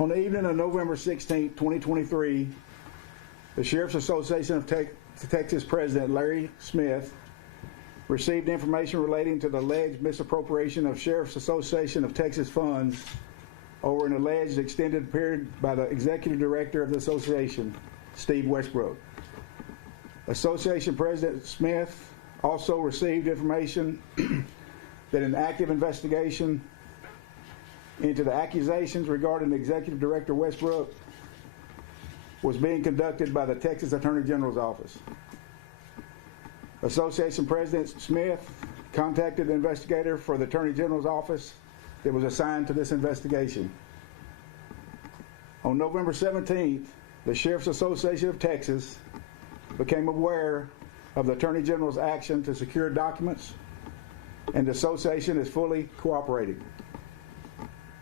On the evening of November 16, 2023, the Sheriff's Association of Texas President Larry Smith received information relating to the alleged misappropriation of Sheriff's Association of Texas funds over an alleged extended period by the Executive Director of the Association, Steve Westbrook. Association President Smith also received information that an active investigation into the accusations regarding Executive Director Westbrook was being conducted by the Texas Attorney General's office. Association President Smith contacted the investigator for the Attorney General's office that was assigned to this investigation. On November 17th, the Sheriff's Association of Texas became aware of the Attorney General's action to secure documents, and the association is fully cooperating.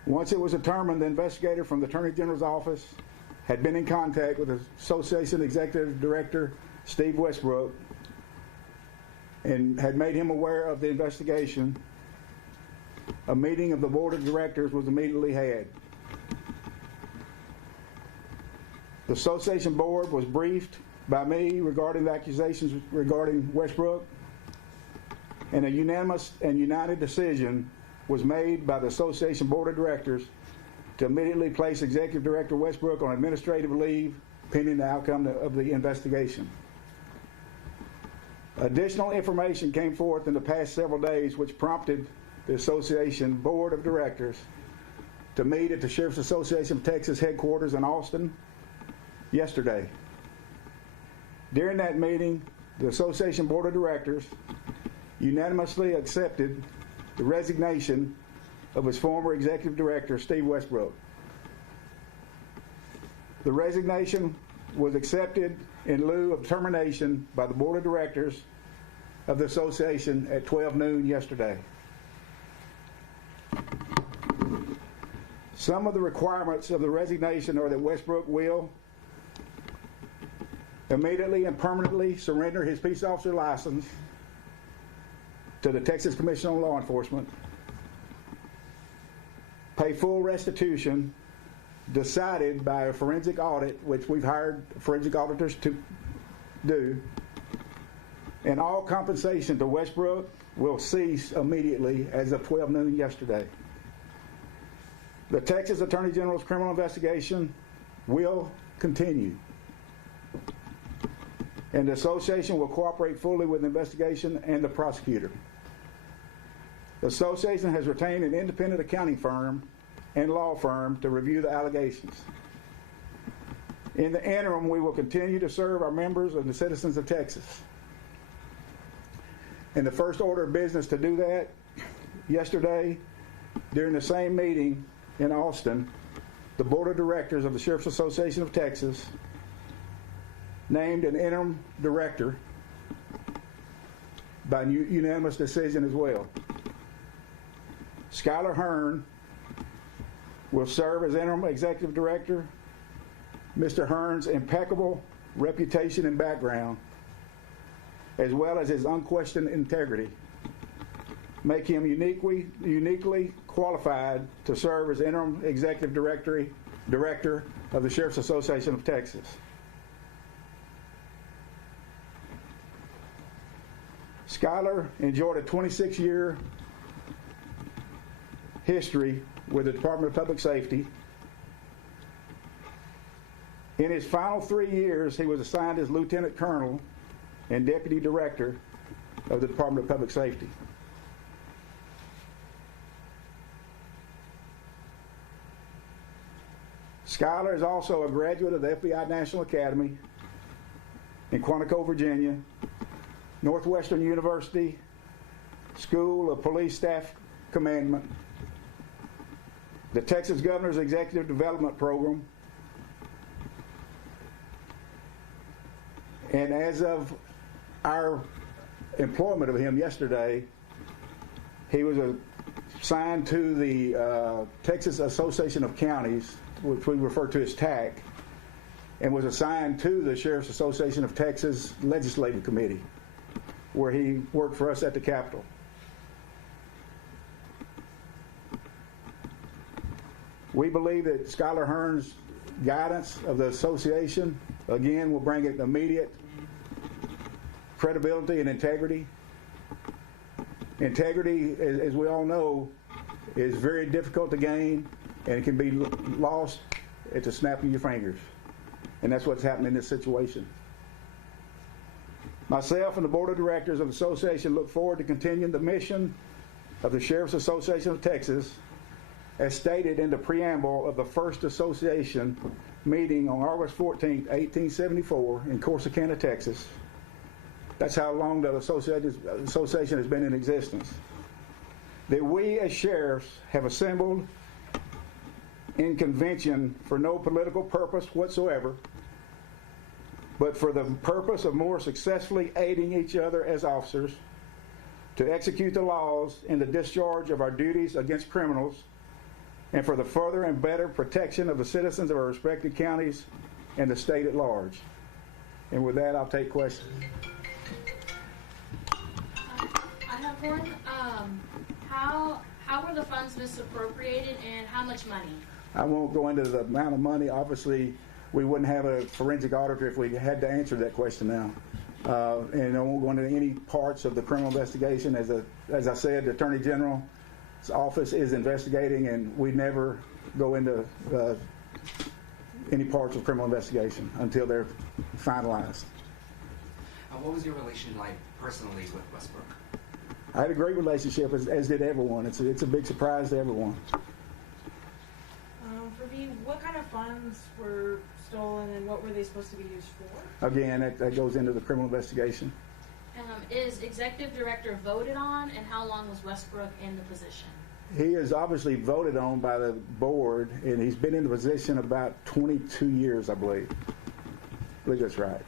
Once it was determined the investigator from the Attorney General's office had been in contact with the Association Executive Director Steve Westbrook and had made him aware of the investigation, a meeting of the Board of Directors was immediately had. The Association Board was briefed by me regarding the accusations regarding Westbrook, and a unanimous and united decision was made by the Association Board of Directors to immediately place Executive Director Westbrook on administrative leave pending the outcome of the investigation. Additional information came forth in the past several days which prompted the Association Board of Directors to meet at the Sheriff's Association of Texas headquarters in Austin yesterday. During that meeting, the Association Board of Directors unanimously accepted the resignation of his former Executive Director, Steve Westbrook. The resignation was accepted in lieu of termination by the Board of Directors of the Association at 12 noon yesterday. Some of the requirements of the resignation are that Westbrook will immediately and permanently surrender his peace officer license to the Texas Commission on Law Enforcement, pay full restitution decided by a forensic audit, which we've hired forensic auditors to do, and all compensation to Westbrook will cease immediately as of 12 noon yesterday. The Texas Attorney General's criminal investigation will continue, and the association will cooperate fully with the investigation and the prosecutor. The association has retained an independent accounting firm and law firm to review the allegations. In the interim, we will continue to serve our members and the citizens of Texas. And the first order of business to do that, yesterday, during the same meeting in Austin, the Board of Directors of the Sheriff's Association of Texas named an interim director by unanimous decision as well. Skylar Hearn will serve as interim executive director. Mr. Hearn's impeccable reputation and background, as well as his unquestioned integrity, make him uniquely qualified to serve as interim executive director of the Sheriff's Association of Texas. Skylar enjoyed a 26-year history with the Department of Public Safety. In his final 3 years, he was assigned as Lieutenant Colonel and Deputy Director of the Department of Public Safety. Skylar is also a graduate of the FBI National Academy in Quantico, Virginia, Northwestern University School of Police Staff Commandment, the Texas Governor's Executive Development Program, and as of our employment of him yesterday, he was assigned to the Texas Association of Counties, which we refer to as TAC, and was assigned to the Sheriff's Association of Texas Legislative Committee, where he worked for us at the Capitol. We believe that Skylar Hearn's guidance of the association, again, will bring it immediate credibility and integrity. Integrity, as we all know, is very difficult to gain, and it can be lost at the snap of your fingers. And that's what's happening in this situation. Myself and the Board of Directors of the Association look forward to continuing the mission of the Sheriff's Association of Texas as stated in the preamble of the first association meeting on August 14, 1874 in Corsicana, Texas. That's how long the association has been in existence. That we as sheriffs have assembled in convention for no political purpose whatsoever, but for the purpose of more successfully aiding each other as officers to execute the laws in the discharge of our duties against criminals, and for the further and better protection of the citizens of our respective counties and the state at large. And with that, I'll take questions. I have one. How were the funds misappropriated, and how much money? I won't go into the amount of money. Obviously, we wouldn't have a forensic auditor if we had to answer that question now. And I won't go into any parts of the criminal investigation. As I said, the Attorney General's office is investigating, and we never go into any parts of criminal investigation until they're finalized. What was your relation like personally with Westbrook? I had a great relationship, as did everyone. It's a big surprise to everyone. For me, what kind of funds were stolen and what were they supposed to be used for? Again, that goes into the criminal investigation. Is Executive Director voted on, and how long was Westbrook in the position? He is obviously voted on by the board, and he's been in the position about 22 years, I believe. I believe that's right.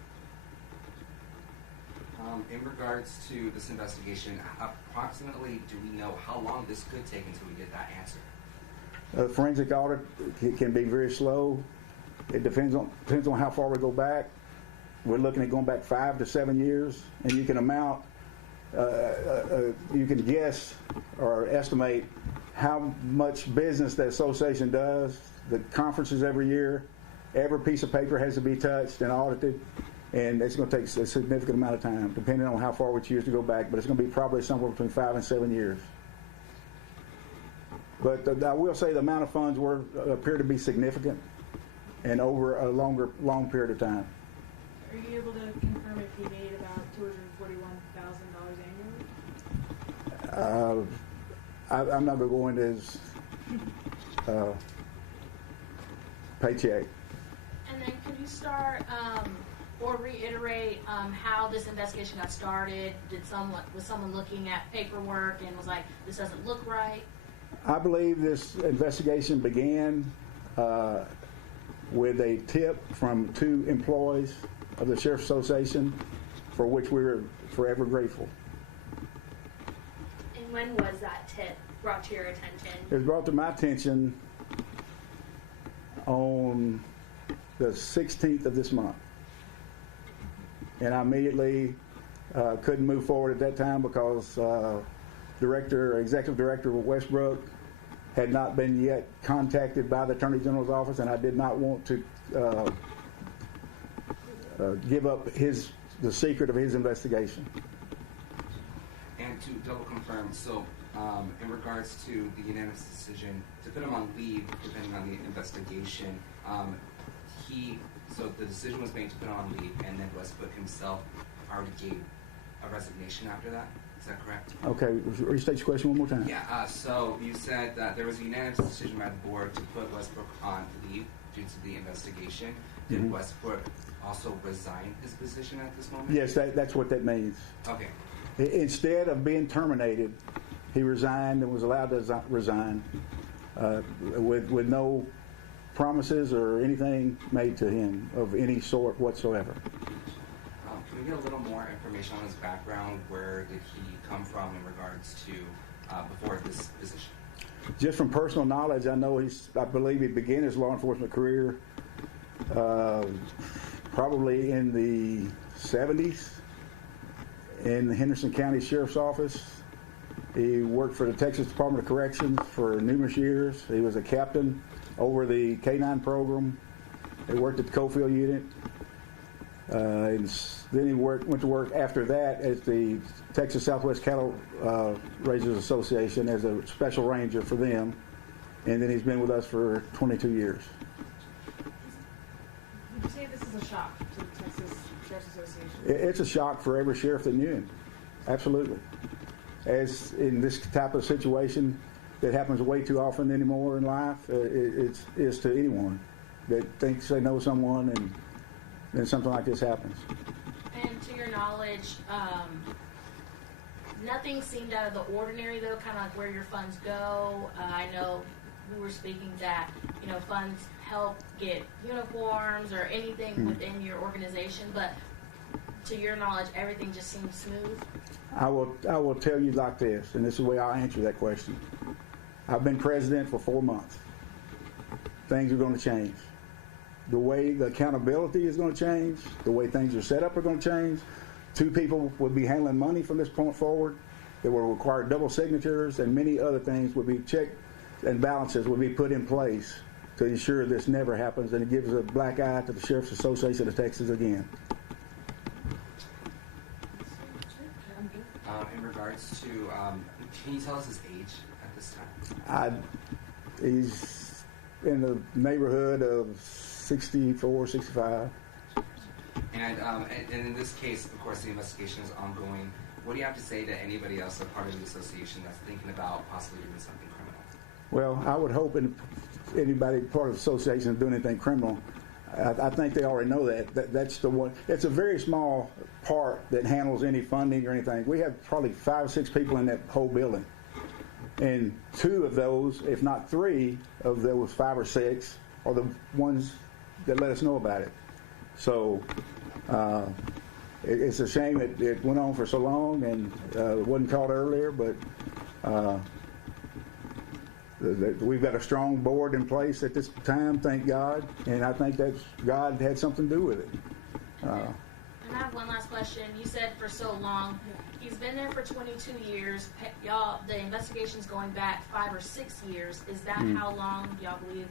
In regards to this investigation, approximately do we know how long this could take until we get that answer? Forensic audit can be very slow. It depends on how far we go back. We're looking at going back 5 to 7 years, and you can you can guess or estimate how much business the association does, the conferences every year. Every piece of paper has to be touched and audited, and it's going to take a significant amount of time, depending on how far we choose to go back, but it's going to be probably somewhere between 5 and 7 years. But I will say the amount of funds appear to be significant and over a long period of time. Are you able to confirm if he made about $241,000 annually? I'm not going to go into his paycheck. And then could you start or reiterate how this investigation got started? Was someone looking at paperwork and was like, this doesn't look right? I believe this investigation began with a tip from 2 employees of the Sheriff's Association, for which we were forever grateful. And when was that tip brought to your attention? It was brought to my attention on the 16th of this month. And I immediately couldn't move forward at that time because Executive Director Westbrook had not been yet contacted by the Attorney General's office, and I did not want to give up the secret of his investigation. And to double confirm, so in regards to the unanimous decision to put him on leave, depending on the investigation, so the decision was made to put him on leave, and then Westbrook himself already gave a resignation after that. Is that correct? Okay, restate your question one more time. Yeah, so you said that there was a unanimous decision by the board to put Westbrook on leave due to the investigation. Did Westbrook also resign his position at this moment? Yes, that's what that means. Okay. Instead of being terminated, he resigned and was allowed to resign with no promises or anything made to him of any sort whatsoever. Can we get a little more information on his background? Where did he come from in regards to before this position? Just from personal knowledge, I believe he began his law enforcement career probably in the 70s in the Henderson County Sheriff's Office. He worked for the Texas Department of Corrections for numerous years. He was a captain over the K-9 program. He worked at the Coalfield unit. Then he went to work after that at the Texas Southwest Cattle Raisers Association as a special ranger for them. And then he's been with us for 22 years. Would you say this is a shock to the Texas Sheriff's Association? It's a shock for every sheriff that knew him. Absolutely. As in this type of situation that happens way too often anymore in life, it is to anyone that thinks they know someone and then something like this happens. And to your knowledge, nothing seemed out of the ordinary, though, kind of like where your funds go. I know we were speaking that, funds help get uniforms or anything within your organization, but to your knowledge, everything just seems smooth. I will tell you like this, and this is the way I'll answer that question. I've been president for 4 months. Things are going to change. The way the accountability is going to change, the way things are set up are going to change. 2 people will be handling money from this point forward. It will require double signatures, and many other things will be checked and balances will be put in place to ensure this never happens, and it gives a black eye to the Sheriff's Association of Texas again. In regards to, can you tell us his age at this time? He's in the neighborhood of 64, 65. And in this case, of course, the investigation is ongoing. What do you have to say to anybody else, a part of the association, that's thinking about possibly doing something criminal? Well, I would hope anybody part of the association is doing anything criminal. I think they already know that. That's the one. It's a very small part that handles any funding or anything. We have probably 5 or 6 people in that whole building. And 2 of those, if not 3 of those 5 or 6, are the ones that let us know about it. So it's a shame that it went on for so long and it wasn't caught earlier, but we've got a strong board in place at this time, thank God, and I think that God had something to do with it. And I have one last question. You said for so long. He's been there for 22 years. Y'all, the investigation's going back 5 or 6 years. Is that how long y'all believe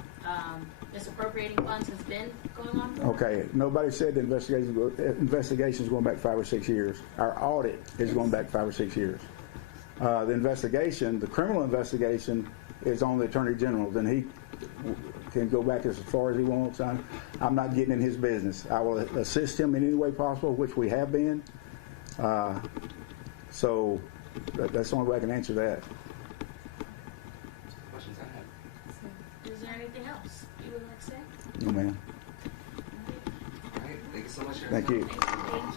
misappropriating funds has been going on for? Okay, nobody said the investigation's going back 5 or 6 years. Our audit is going back 5 or 6 years. The investigation, the criminal investigation, is on the Attorney General. Then he can go back as far as he wants. I'm not getting in his business. I will assist him in any way possible, which we have been. So that's the only way I can answer that. Questions I have? Is there anything else you would like to say? No, ma'am. All right, thank you so much. Thank you. Thank you.